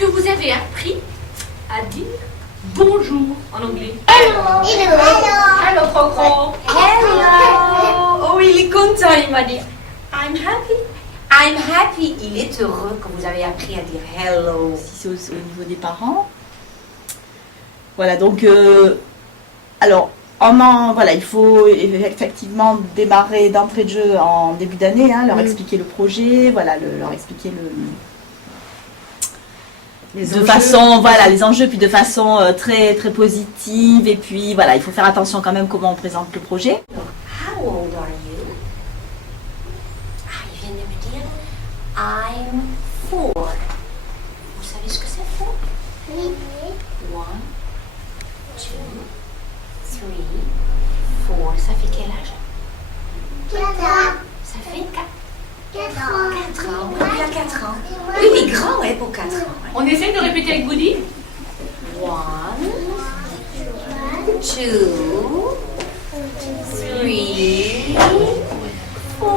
que vous avez appris à dire bonjour en anglais? Hello. Hello. Hello, Coco. Hello. Oh, il est content, il m'a dit I'm happy. I'm happy. Il est heureux que vous avez appris à dire hello. Si c'est au niveau des parents. Voilà, donc, alors, voilà, il faut effectivement démarrer d'entrée de jeu en début d'année, hein, leur expliquer le projet, voilà, leur expliquer les enjeux, puis de façon très très positive, et puis voilà, il faut faire attention quand même comment on présente le projet. How old are you? Ah, il vient de me dire I'm 4. Vous savez ce que c'est 4? Oui. 1, 2, 3, 4. Ça fait quel âge? 4 ans. Ça fait 4. 4 ans. 4 ans, oui, il a 4 ans. Oui, il est grand, ouais, pour 4 ans. Ouais. On essaie de répéter avec Woody. 1, 2, 3, 4.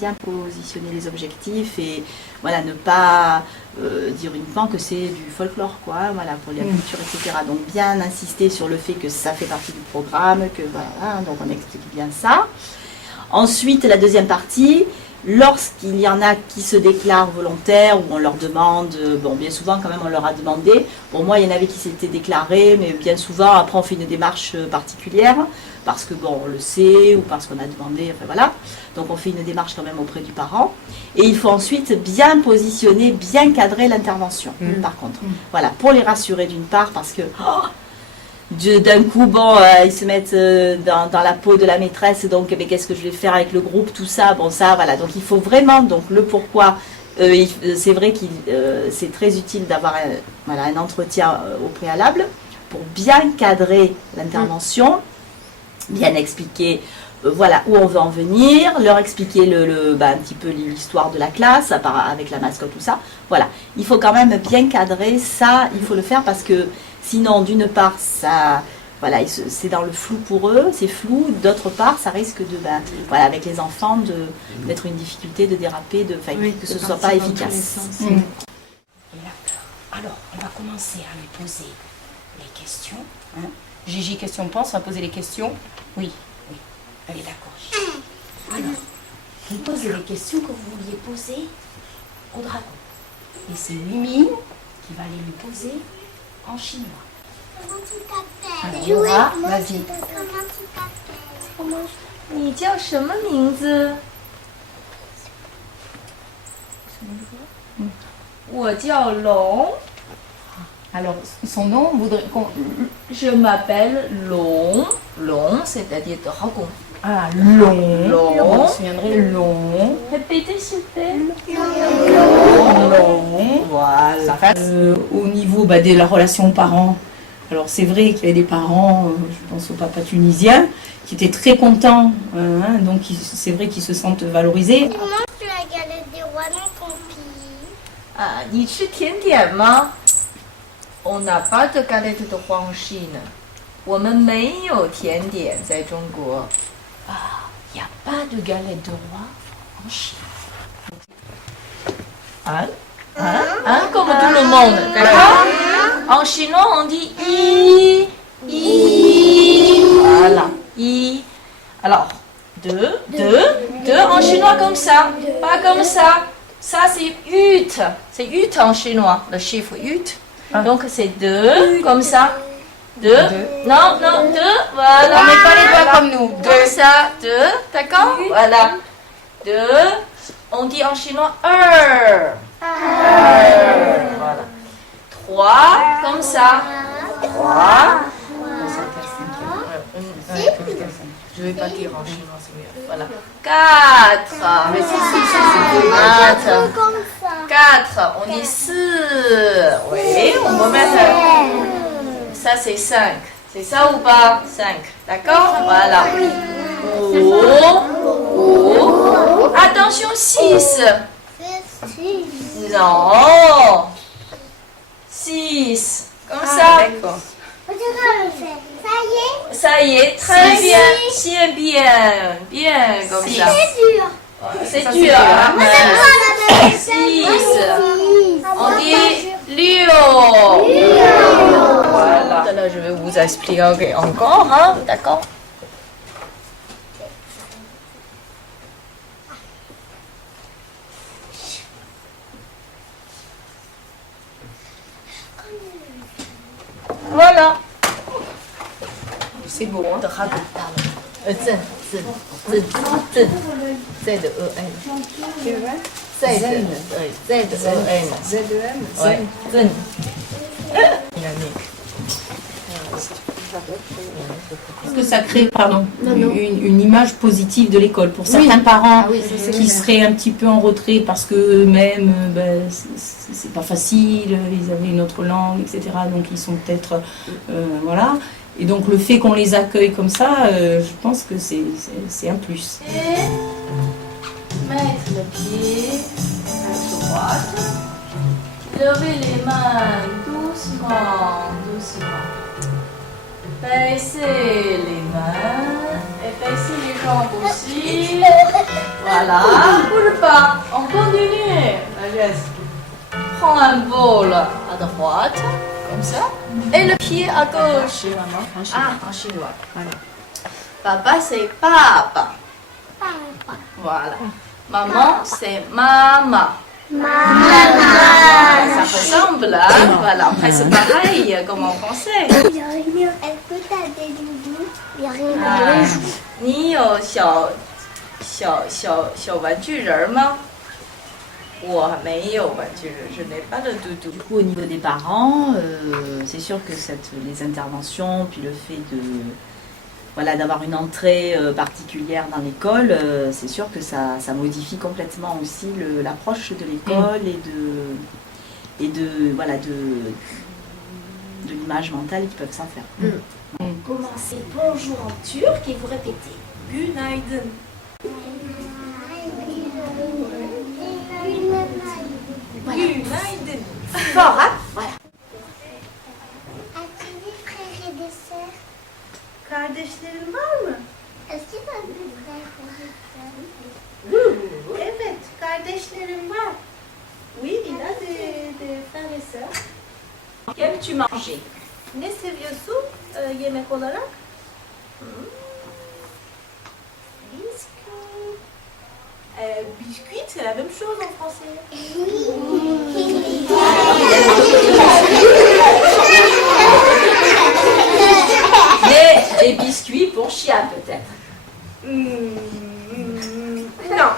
Bien positionner les objectifs et voilà, ne pas dire uniquement que c'est du folklore, quoi, voilà, pour la culture, etc. Donc bien insister sur le fait que ça fait partie du programme, que voilà, donc on explique bien ça. Ensuite, la deuxième partie, lorsqu'il y en a qui se déclarent volontaires ou on leur demande, bon, bien souvent quand même on leur a demandé, pour moi il y en avait qui s'étaient déclarés, mais bien souvent après on fait une démarche particulière, parce que bon, on le sait, ou parce qu'on a demandé, enfin voilà, donc on fait une démarche quand même auprès du parent, et il faut ensuite bien positionner, bien cadrer l'intervention, par contre, voilà, pour les rassurer d'une part, parce que d'un coup, bon, ils se mettent dans la peau de la maîtresse, donc mais qu'est-ce que je vais faire avec le groupe, tout ça, bon ça, voilà. Donc il faut vraiment, donc le pourquoi, c'est vrai que c'est très utile d'avoir un entretien au préalable pour bien cadrer l'intervention, bien expliquer voilà où on veut en venir, leur expliquer un petit peu l'histoire de la classe, avec la mascotte, tout ça. Voilà, il faut quand même bien cadrer ça, il faut le faire parce que sinon, d'une part, ça, voilà, c'est dans le flou pour eux, c'est flou. D'autre part, ça risque de, voilà, avec les enfants, d'être une difficulté, de déraper, que ce ne soit pas efficace. Alors, on va commencer à lui poser les questions. Hein. Gigi, question pense, on va poser les questions. Oui, oui. Allez, d'accord, Gigi. Alors, vous posez les questions que vous vouliez poser au dragon. Et c'est Mimi qui va les lui poser en chinois. Comment tu t'appelles? Alors, Jouer. Laura, Moi, vas-y. Comment tu t'appelles? 你叫什么名字？我叫龙， Alors, son nom voudrait qu'on... je m'appelle Long. Long, c'est-à-dire dragon. Ah, long. Long. On se souviendrait long. Répétez s'il vous plaît. Long. Voilà. Au niveau de la relation parents, alors c'est vrai qu'il y avait des parents, je pense au papa tunisien, qui étaient très contents, donc c'est vrai qu'ils se sentent valorisés. Comment tu la galette des rois dans ton pays? 啊，你吃甜点吗？On n'a pas de galette de roi en Chine. 我们没有甜点在中国。Ah, il n'y a pas de galette de roi en Chine. Comme tout le monde, d'accord? En chinois, on dit i, i. Voilà, i. Alors, deux. En chinois comme ça, pas comme ça. Ça, c'est ut. C'est ut en chinois, le chiffre ut. Donc, c'est deux, comme ça. Deux. Non, deux. Voilà. On met pas les doigts comme nous. Comme ça, deux. D'accord? Voilà. Deux. On dit en chinois Voilà. Trois. Comme ça. Trois. Je vais pas dire en chinois, c'est mieux. Voilà. Quatre. Mais Quatre. Comme ça. Quatre. On dit 4. Oui, on va mettre. Ça, c'est 5. C'est ça ou pas? 5. D'accord? Voilà. Oh. Attention, 6. Non. 6. Comme ça. D'accord. Ça y est. Ça y est, très bien. C'est bien, comme ça. C'est dur. C'est Ça, dur. c'est Hein? Moi, 6. vous expliquerai encore, hein, d'accord? Voilà. C'est beau, hein. Est-ce que ça crée, une image positive de l'école pour certains parents qui seraient un petit peu en retrait parce que eux-mêmes, c'est pas facile, ils avaient une autre langue, etc. Donc ils sont peut-être, voilà. Et donc le fait qu'on les accueille comme ça, je pense que c'est un plus. Et mettre le pied à droite. Levez les mains doucement, doucement. Baissez les mains et baissez les jambes aussi. Voilà, bouge pas, on continue. Prends un bol à droite, comme ça, et le pied à gauche. En chinois. Voilà. Papa, c'est papa. Voilà. Maman, c'est maman. Ça ressemble, hein? Voilà, après c'est pareil comme en français. Est-ce que t'as des doudous? Il n'y a rien de jouer. 你有小玩具人吗？我没有玩具人，je n'ai pas de doudou. Du coup, au niveau des parents, c'est sûr que les interventions, puis le fait d'avoir une entrée particulière dans l'école, c'est sûr que ça modifie complètement aussi l'approche de l'école et de l'image mentale qu'ils peuvent s'en faire. Commencez bonjour en turc et vous répétez. Günaydın. Günaydın. Fort, hein? Voilà. As-tu des frères et des sœurs? Kardeşlerin var mı? Est-ce que tu as des frères et des sœurs? Evet, kardeşlerim var. Oui, il a des frères et sœurs. Qu'aimes-tu manger? Ne seviyorsun yemek olarak? Biscuit. Biscuit, c'est la même chose en français. Des biscuits pour chien peut-être. Non.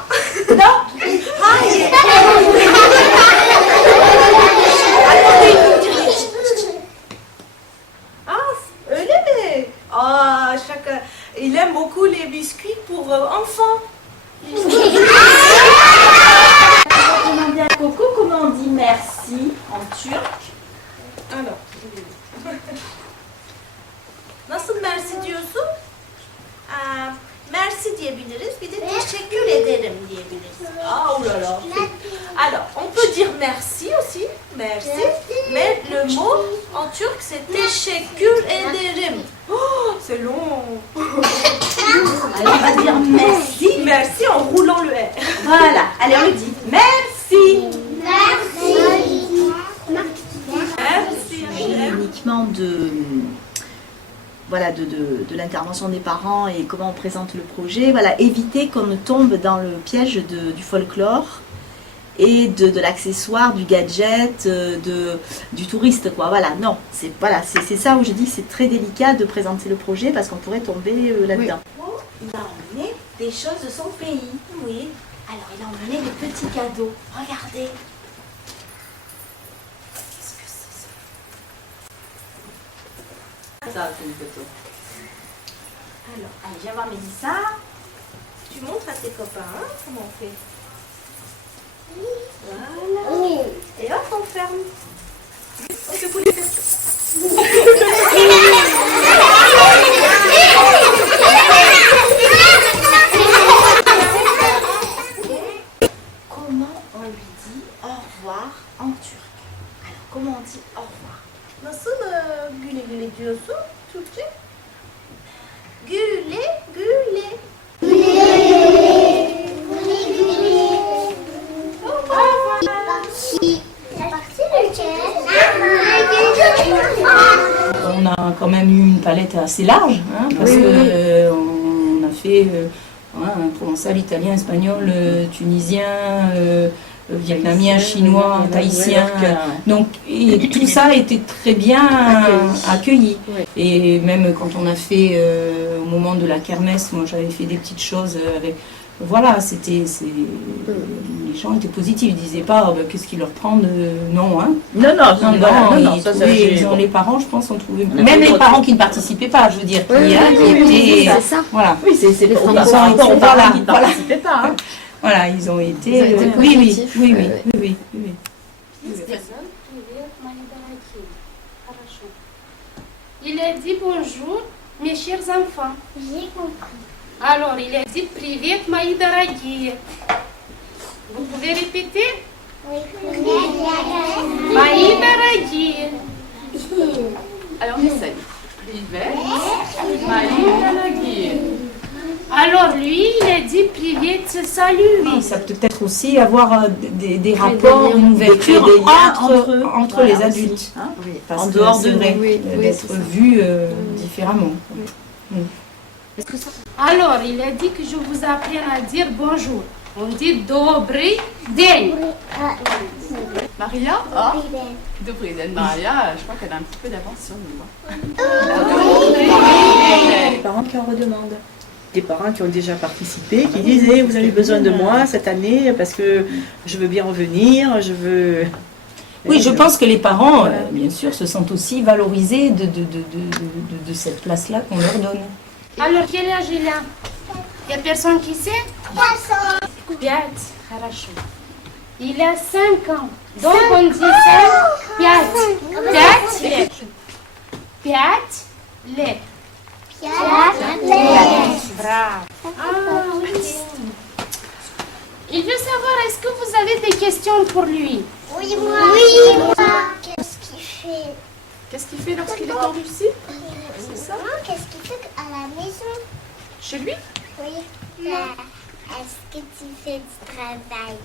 Öyle mi? Aa, şaka. Il aime beaucoup les biscuits pour enfants. Demandez à Coco comment on dit merci en turc. Alors. Nasıl merci diyorsun? Merci diyebiliriz. Bir de teşekkür ederim diyebiliriz. Ah oulala. Alors, on peut dire merci aussi. Merci. Mais le mot en turc c'est teşekkür ederim. Oh, c'est long. Alors on va dire merci. Merci en roulant le R. Voilà. Allez, on le dit. Merci. Merci. Uniquement de l'intervention des parents et comment on présente le projet, éviter qu'on ne tombe dans le piège du folklore et de l'accessoire, du gadget, du touriste, quoi. Voilà, non, c'est ça où je dis que c'est très délicat de présenter le projet parce qu'on pourrait tomber là-dedans. Il a emmené des choses de son pays. Oui. Alors il a emmené des petits cadeaux. Regardez. Qu'est-ce que c'est ça? Ça, c'est une photo. Alors, allez, viens voir Mélissa. Tu montres à tes copains hein, comment on fait. Oui. Et hop, on ferme. On se fout les fesses. Comment on lui dit au revoir en turc? Alors, comment on dit au revoir? Nasıl güle güle diyorsun Türkçe? Güle güle. C'est parti lequel? On a a quand même eu une palette assez large, hein, parce que on a fait provençal, italien, espagnol, tunisien, vietnamien, chinois, tahitien. Donc et tout ça a été très bien accueilli. Et même quand on a fait au moment de la kermesse, moi j'avais fait des petites choses avec. Voilà, les gens étaient positifs, ils disaient pas qu'est-ce qui leur prend de. Non, hein. Non, Les parents, je pense, ont trouvé. Même les parents qui ne participaient pas, je veux dire, qui étaient. c'est ça. Voilà. Oui, c'est les parents qui ne participaient pas. Hein. Voilà, ils ont été. Oui. Il a dit bonjour, mes chers enfants. J'ai compris. Alors, il a dit привет, мои дорогие. Vous pouvez répéter? Oui. Мои дорогие. Alors on essaye. Привет, мои дорогие. Alors, lui, il a dit привет, salut. Oui, ça peut peut-être aussi avoir des rapports, une ouverture entre les adultes. Hein, Parce en que dehors c'est de vrai nous. d'être vu différemment. Alors, il a dit que je vous apprenne à dire bonjour. On dit добрый день. Maria, Dobry den. Maria, je crois qu'elle a un petit peu d'avance sur nous. Les parents qui en redemandent. Des parents qui ont déjà participé, qui disaient vous avez besoin de moi cette année parce que je veux bien revenir, je veux. Oui, je pense que les parents, bien sûr, se sentent aussi valorisés de cette place-là qu'on leur donne. Alors, quel âge il a? Il n'y a personne qui sait? 5. Хорошо. Il a 5 ans. Donc, on dit 5. 5 лет. Bravo. Oui. Il veut savoir, est-ce que vous avez des questions pour lui? Oui, moi. Qu'est-ce qu'il fait? Qu'est-ce qu'il fait lorsqu'il est en Russie? C'est ça? Qu'est-ce qu'il fait à la maison? Chez lui? Oui. Est-ce que tu fais du travail?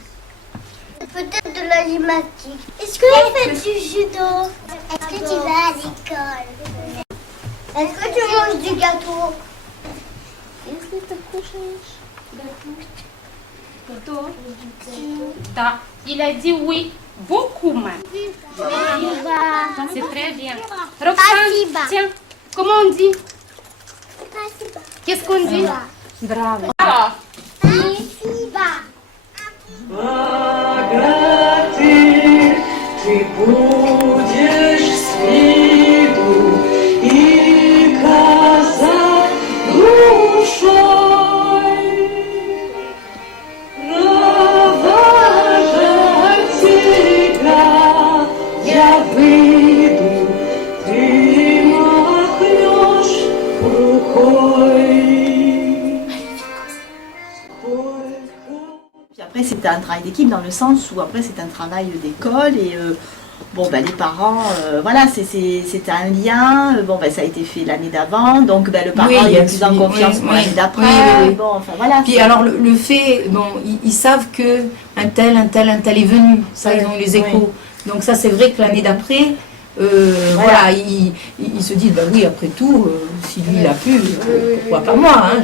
Peut-être de la gymnastique. Est-ce que tu fais du judo? Est-ce que tu vas à l'école? Est-ce que tu manges du gâteau? Est-ce que tu couches? Gâteau? Da. Il a dit oui, beaucoup même. C'est très bien. Roxane, tiens, comment on dit? Qu'est-ce qu'on dit? Bravo. Ты будешь с виду и казать душой, провожать тебя я выйду, ты махнешь рукой. Puis après, c'était un travail d'équipe dans le sens où après, c'est un travail d'école et les parents, voilà, c'était un lien. Ça a été fait l'année d'avant, donc le parent il a plus en confiance pour l'année d'après. Oui. Voilà. Puis alors le fait, ils savent que un tel est venu, ça ils ont les échos. Donc ça c'est vrai que l'année d'après, voilà, ils se disent oui après tout, si lui il a pu, pourquoi pas moi, hein,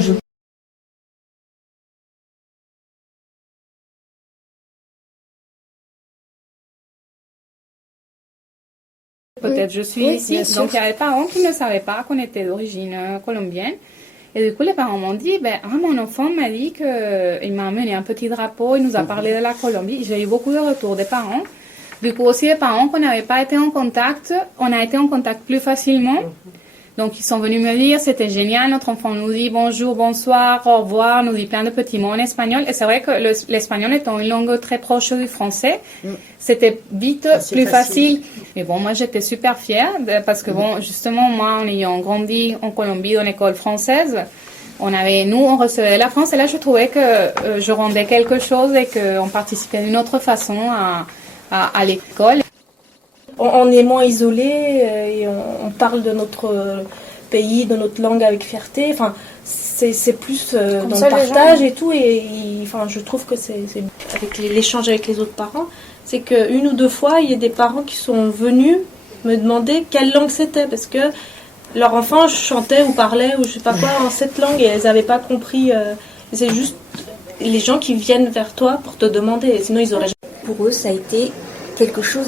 Peut-être je suis ici. Donc il y avait des parents qui ne savaient pas qu'on était d'origine colombienne. Et du coup, les parents m'ont dit, mon enfant m'a dit qu'il m'a amené un petit drapeau, il nous a parlé de la Colombie. J'ai eu beaucoup de retours des parents. Du coup, aussi les parents qu'on n'avait pas été en contact, on a été en contact plus facilement. Donc, ils sont venus me dire, c'était génial, notre enfant nous dit bonjour, bonsoir, au revoir, nous dit plein de petits mots en espagnol. Et c'est vrai que l'espagnol étant une langue très proche du français, c'était vite plus facile. Mais bon, moi, j'étais super fière parce que justement, moi, en ayant grandi en Colombie dans l'école française, on recevait la France et là, je trouvais que je rendais quelque chose et qu'on participait d'une autre façon à l'école. On est moins isolé et on parle de notre pays, de notre langue avec fierté. Enfin, c'est plus dans le partage et tout. Et je trouve que c'est avec l'échange avec les autres parents, c'est qu'une ou deux fois, il y a des parents qui sont venus me demander quelle langue c'était parce que Leurs enfants chantaient ou parlaient ou je sais pas quoi en cette langue et elles n'avaient pas compris. C'est juste les gens qui viennent vers toi pour te demander, sinon ils auraient jamais. Pour eux, ça a été quelque chose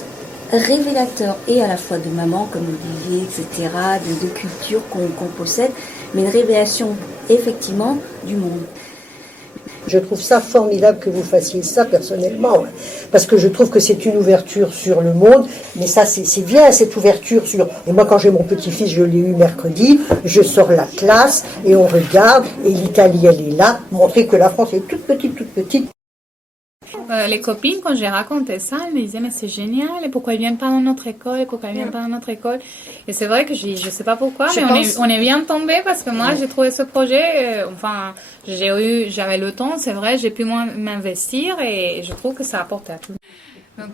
révélateur et à la fois de maman comme Olivier, etc., de culture qu'on possède, mais une révélation effectivement du monde. Je trouve ça formidable que vous fassiez ça personnellement, ouais. Parce que je trouve que c'est une ouverture sur le monde, mais ça c'est bien cette ouverture sur... Et moi quand j'ai mon petit-fils, je l'ai eu mercredi, je sors l'atlas et on regarde, et l'Italie elle est là, montrer que la France est toute petite. Les copines, quand j'ai raconté ça, elles me disaient mais c'est génial, et pourquoi ils viennent pas dans notre école, et pourquoi ils viennent pas dans notre école. Et c'est vrai que je sais pas pourquoi, on est bien tombés parce que moi j'ai trouvé ce projet, j'avais le temps, c'est vrai, j'ai pu m'investir et je trouve que ça apporte à tout. Donc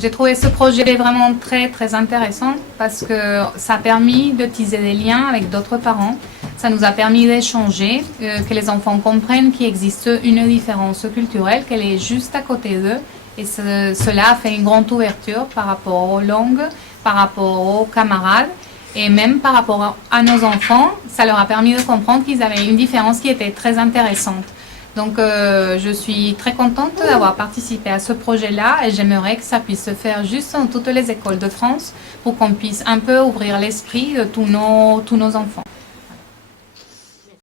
j'ai trouvé ce projet vraiment très très intéressant parce que ça a permis de tisser des liens avec d'autres parents. Ça nous a permis d'échanger, que les enfants comprennent qu'il existe une différence culturelle, qu'elle est juste à côté d'eux. Et cela a fait une grande ouverture par rapport aux langues, par rapport aux camarades et même par rapport à nos enfants. Ça leur a permis de comprendre qu'ils avaient une différence qui était très intéressante. Donc je suis très contente d'avoir participé à ce projet-là et j'aimerais que ça puisse se faire juste dans toutes les écoles de France pour qu'on puisse un peu ouvrir l'esprit de tous nos enfants.